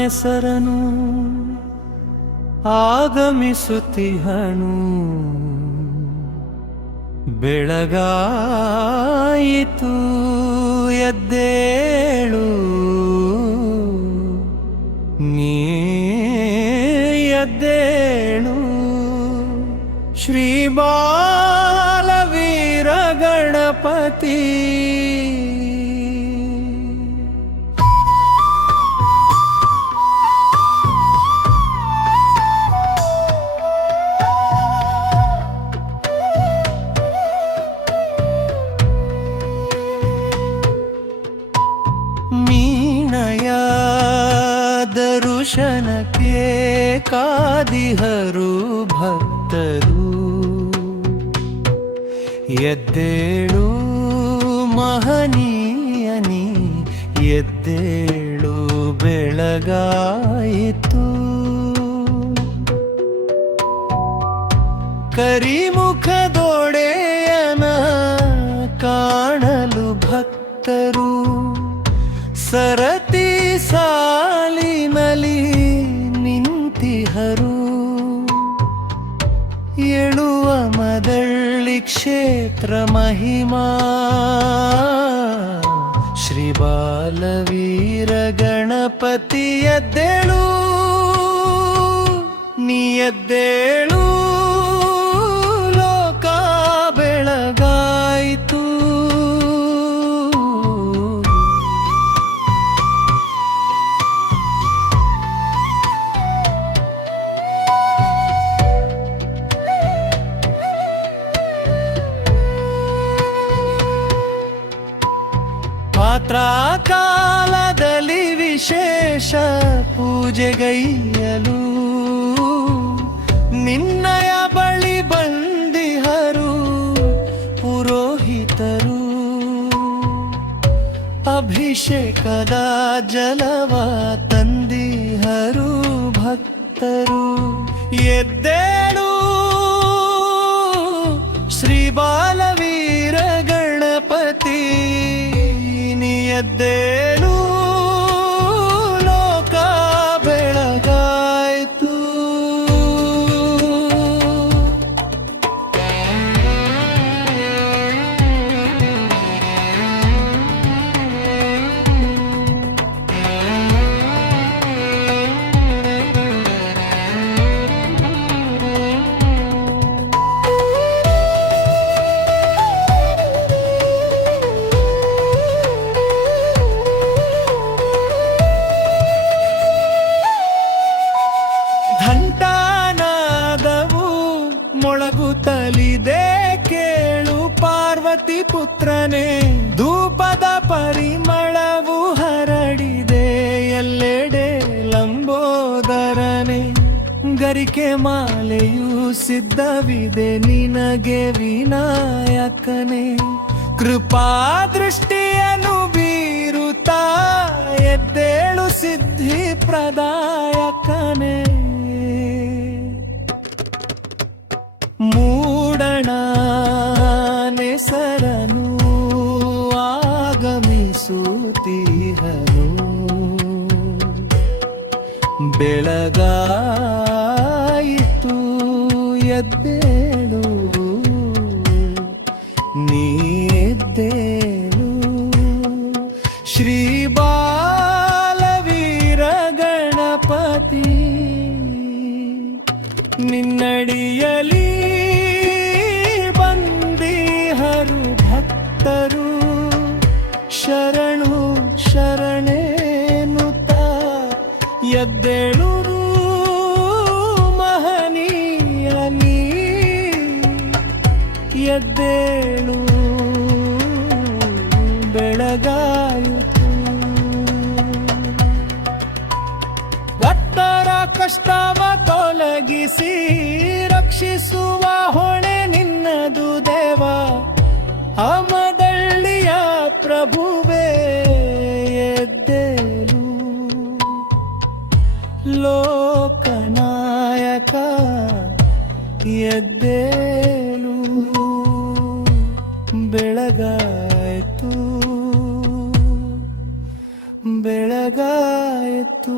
ನೆಸರನು ಆಗಮಿಸುತ್ತಿಹನು. ಬೆಳಗಾಯಿತು ಎದ್ದೇಳು, ನೀ ಎದ್ದೇಳು. ಶ್ರೀ ಬಾಲವೀರ ಗಣಪತಿ ಮೀನಯ ದರುಶನಕ್ಕೆ ಕಾದಿಹರು ಭಕ್ತರು. ಎದ್ದೇಳು ಮಹನೀಯನಿ, ಎದ್ದೇಳು ಬೆಳಗಾಯಿತು. ಕರಿಮುಖದೊಡೆಯನ ಕಾಣಲು ಭಕ್ತರು ಸರತಿ ಸಾಲಿನಲ್ಲಿ ನಿಂತಿಹರು. ಏಳುವ ಮದಳ್ಳಿ ಕ್ಷೇತ್ರ ಮಹಿಮಾ ಶ್ರೀ ಬಾಲವೀರ ಗಣಪತಿ ಎದ್ದೇಳು, ನೀ ಎದ್ದೇಳು. ಲೋಕ ಬೆಳಗಾಯಿತು. ಪಾತ್ರ ಕಾಲದಲ್ಲಿ ವಿಶೇಷ ಪೂಜೆಗೈಯಲು ನಿನ್ನಯ ಬಳಿ ಬಂದಿಹರು ಪುರೋಹಿತರು. ಅಭಿಷೇಕದ ಜಲವ ತಂದಿಹರು ಭಕ್ತರು. ಎದ್ದೇಳು ಶ್ರೀ ಬಾಲವೀರ ಗಣಪತಿ, ಎದ್ದೇಳು. ಲೋಕ ಬೆಳಗಾಯಿತು. ಘಂಟಾನಾದವು ಮೊಳಗುತ್ತಲಿದೆ ಕೇಳು ಪಾರ್ವತಿ ಪುತ್ರನೇ. ಧೂಪದ ಪರಿಮಳವು ಹರಡಿದೆ ಎಲ್ಲೆಡೆ ಲಂಬೋದರನೆ. ಗರಿಕೆ ಮಾಲೆಯು ಸಿದ್ಧವಿದೆ ನಿನಗೆ ವಿನಾಯಕನೇ. ಕೃಪಾ ದೃಷ್ಟಿಯನ್ನು ಬೀರುತ್ತಾ ಎದ್ದೇಳು ಸಿದ್ಧಿ ಪ್ರದಾಯಕನೇ. ಮೂಡಣ ನೆಸರನು ಆಗಮಿಸುತ್ತಿಹನು. ಬೆಳಗಾಯಿತು ಎದ್ದೇಳು, ನೀ ಎದ್ದೇಳು. ಶ್ರೀ ಬಾಲವೀರ ಗಣಪತಿ ನಿನ್ನಡಿಯಲಿ ಬಂದಿಹರು ಭಕ್ತರು. ಶರಣು ಶರಣೇನುತ ಎದ್ದೇಳು ಮಹನೀಯನಿ, ಎದ್ದೇಳು ಬೆಳಗಾಯಿತು. ಭಕ್ತರ ಕಷ್ಟವ ತೊಲಗಿಸಿ ರಕ್ಷಿಸುವ ಹೊಣೆ ನಿನ್ನದು ದೇವ. ಅಮದಳ್ಳಿಯ ಪ್ರಭುವೇ ಎದ್ದೇಳು. ಲೋಕನಾಯಕ ಎದ್ದೇಳು. ಬೆಳಗಾಯಿತು ಬೆಳಗಾಯಿತು.